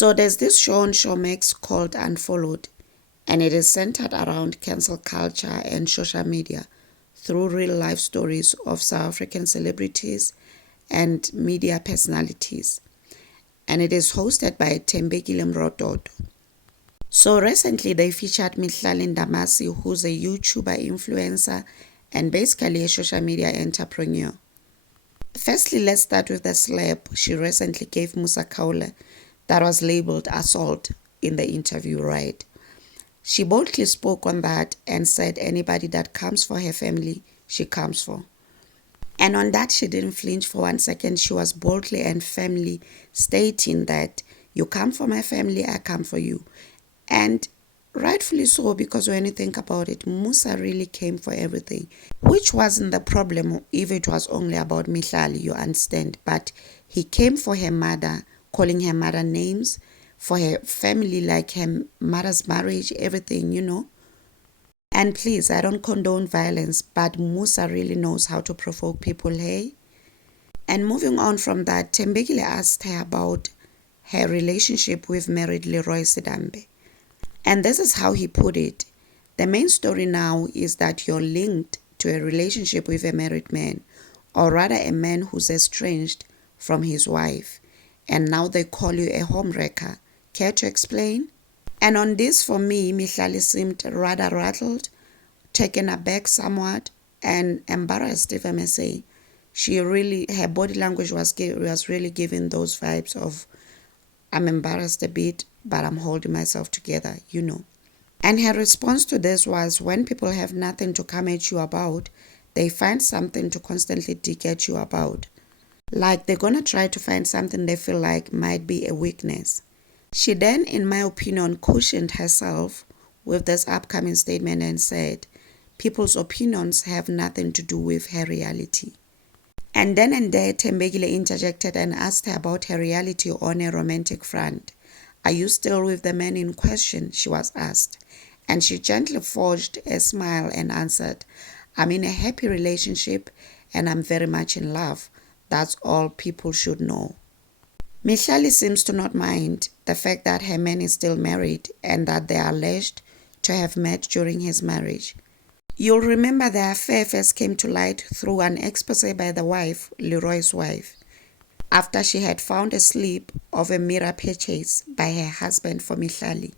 So there's this show on Showmax called Unfollowed, and it is centered around cancel culture and social media through real life stories of South African celebrities and media personalities. And it is hosted by Tembekile Mrototo. So recently they featured Mihlali Ndamase, who's a YouTuber influencer and basically a social media entrepreneur. Firstly, let's start with the slap she recently gave Musa Kaule that was labeled assault in the interview, right? She boldly spoke on that and said anybody that comes for her family, she comes for. And on that, she didn't flinch for 1 second. She was boldly and firmly stating that you come for my family, I come for you. And rightfully so, because when you think about it, Musa really came for everything, which wasn't the problem if it was only about Mihlali, you understand. But he came for her mother, calling her mother names, for her family, like her mother's marriage, everything. And please, I don't condone violence, but Musa really knows how to provoke people, hey? And moving on from that, Tembekile asked her about her relationship with married Leroy Sidambe. And this is how he put it. The main story now is that you're linked to a relationship with a married man, or rather a man who's estranged from his wife. And now they call you a homewrecker. Care to explain? And on this, for me, Mihlali seemed rather rattled, taken aback somewhat, and embarrassed, if I may say. Her body language was really giving those vibes of, I'm embarrassed a bit, but I'm holding myself together. And her response to this was, when people have nothing to come at you about, they find something to constantly dig at you about. Like they're going to try to find something they feel like might be a weakness. She then, in my opinion, cushioned herself with this upcoming statement and said, people's opinions have nothing to do with her reality. And then and there, Tembekile interjected and asked her about her reality on a romantic front. Are you still with the man in question? She was asked. And she gently forged a smile and answered, I'm in a happy relationship and I'm very much in love. That's all people should know. Mihlali seems to not mind the fact that her man is still married and that they are alleged to have met during his marriage. You'll remember the affair first came to light through an expose by the wife, Leroy's wife, after she had found a slip of a mirror purchase by her husband for Mihlali.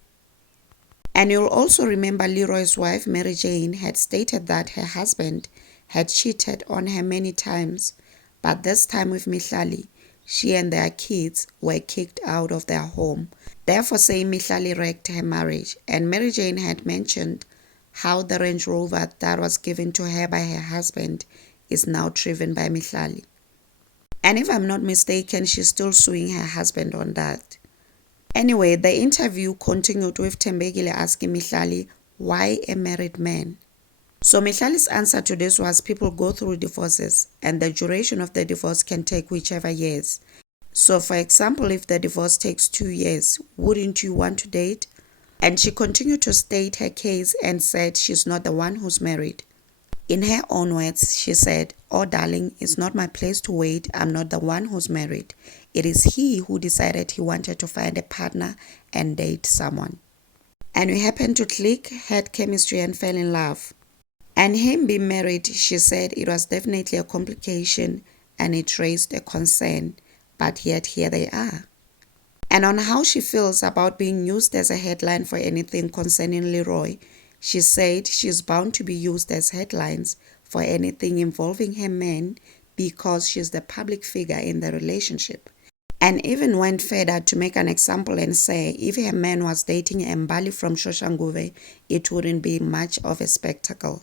And you'll also remember Leroy's wife, Mary Jane, had stated that her husband had cheated on her many times, but this time with Mihlali, she and their kids were kicked out of their home, therefore saying Mihlali wrecked her marriage. And Mary Jane had mentioned how the Range Rover that was given to her by her husband is now driven by Mihlali. And if I'm not mistaken, she's still suing her husband on that. Anyway, the interview continued with Tembekile asking Mihlali, why a married man? So Mihlali's answer to this was, people go through divorces and the duration of the divorce can take whichever years. So for example, if the divorce takes 2 years, wouldn't you want to date? And she continued to state her case and said she's not the one who's married. In her own words, she said, oh darling, it's not my place to wait. I'm not the one who's married. It is he who decided he wanted to find a partner and date someone. And we happened to click, had chemistry and fell in love. And him being married, she said it was definitely a complication and it raised a concern, but yet here they are. And on how she feels about being used as a headline for anything concerning Leroy, she said she's bound to be used as headlines for anything involving her man because she's the public figure in the relationship. And even went further to make an example and say if her man was dating Mbali from Shoshanguve, it wouldn't be much of a spectacle.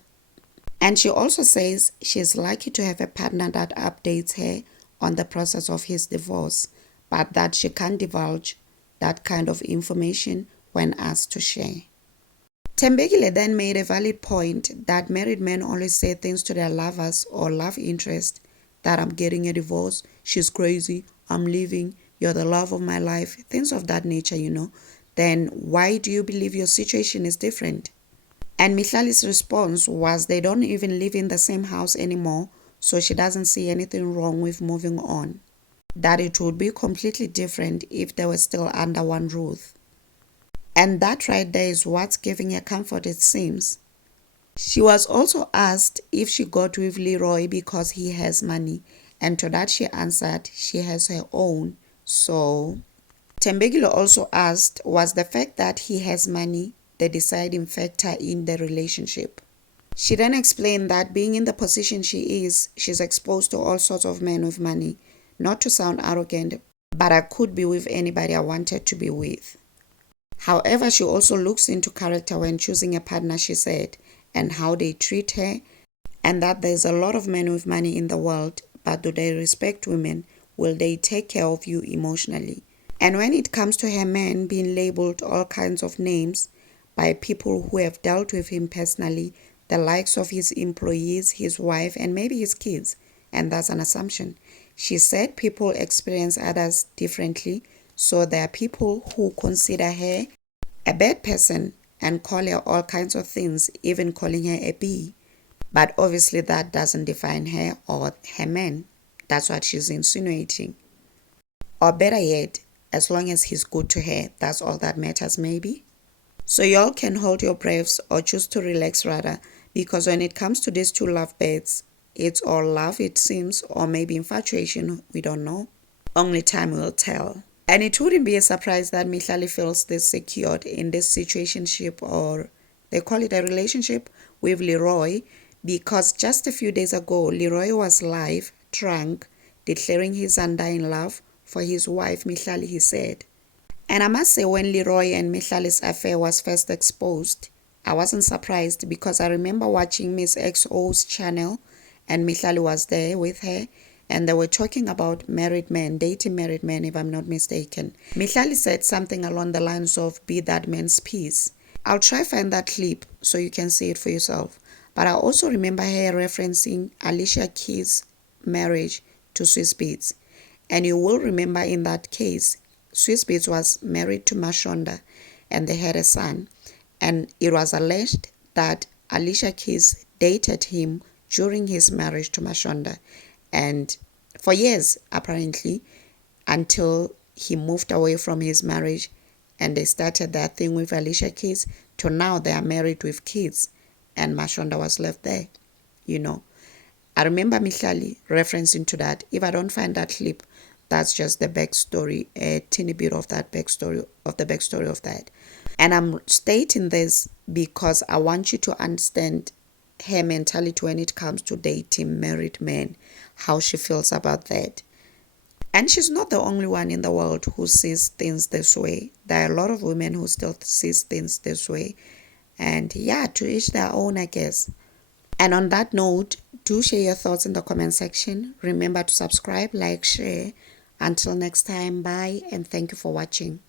And she also says she's lucky to have a partner that updates her on the process of his divorce, but that she can't divulge that kind of information when asked to share. Tembekile then made a valid point that married men always say things to their lovers or love interest, that I'm getting a divorce, she's crazy, I'm leaving, you're the love of my life, things of that nature. Then why do you believe your situation is different? And Mihlali's response was they don't even live in the same house anymore, so she doesn't see anything wrong with moving on. that it would be completely different if they were still under one roof. And that right there is what's giving her comfort, it seems. She was also asked if she got with Leroy because he has money, and to that she answered she has her own. So Tembegilo also asked, was the fact that he has money the deciding factor in the relationship? She then explained that being in the position she is, she's exposed to all sorts of men with money. Not to sound arrogant, but I could be with anybody I wanted to be with. However, she also looks into character when choosing a partner, she said, and how they treat her, and that there's a lot of men with money in the world, but do they respect women? Will they take care of you emotionally? And when it comes to her man being labeled all kinds of names by people who have dealt with him personally, the likes of his employees, his wife, and maybe his kids, and that's an assumption. She said people experience others differently, so there are people who consider her a bad person and call her all kinds of things, even calling her a bee. But obviously that doesn't define her or her man. That's what she's insinuating. Or better yet, as long as he's good to her, that's all that matters maybe. So y'all can hold your breaths or choose to relax rather, because when it comes to these two lovebirds, it's all love it seems, or maybe infatuation, we don't know. Only time will tell. And it wouldn't be a surprise that Mihlali feels this secured in this situationship, or they call it a relationship, with Leroy, because just a few days ago, Leroy was live, drunk, declaring his undying love for his wife Mihlali, he said. And I must say, when Leroy and Mihlali's affair was first exposed, I wasn't surprised because I remember watching Miss XO's channel and Mihlali was there with her, and they were talking about married men, dating married men if I'm not mistaken. Mihlali said something along the lines of, be that man's peace. I'll try find that clip so you can see it for yourself. But I also remember her referencing Alicia Keys' marriage to Swiss Beats. And you will remember in that case, Swiss Beats was married to Mashonda and they had a son. And it was alleged that Alicia Keys dated him during his marriage to Mashonda. And for years, apparently, until he moved away from his marriage and they started that thing with Alicia Keys, to now they are married with kids and Mashonda was left there, you know. I remember Mihlali referencing to that. If I don't find that clip, that's just the backstory, a teeny bit of that backstory, of the backstory of that. And I'm stating this because I want you to understand her mentality when it comes to dating married men, how she feels about that. And she's not the only one in the world who sees things this way. There are a lot of women who still sees things this way. And yeah, to each their own, I guess. And on that note, do share your thoughts in the comment section. Remember to subscribe, like, share. Until next time, bye, and thank you for watching.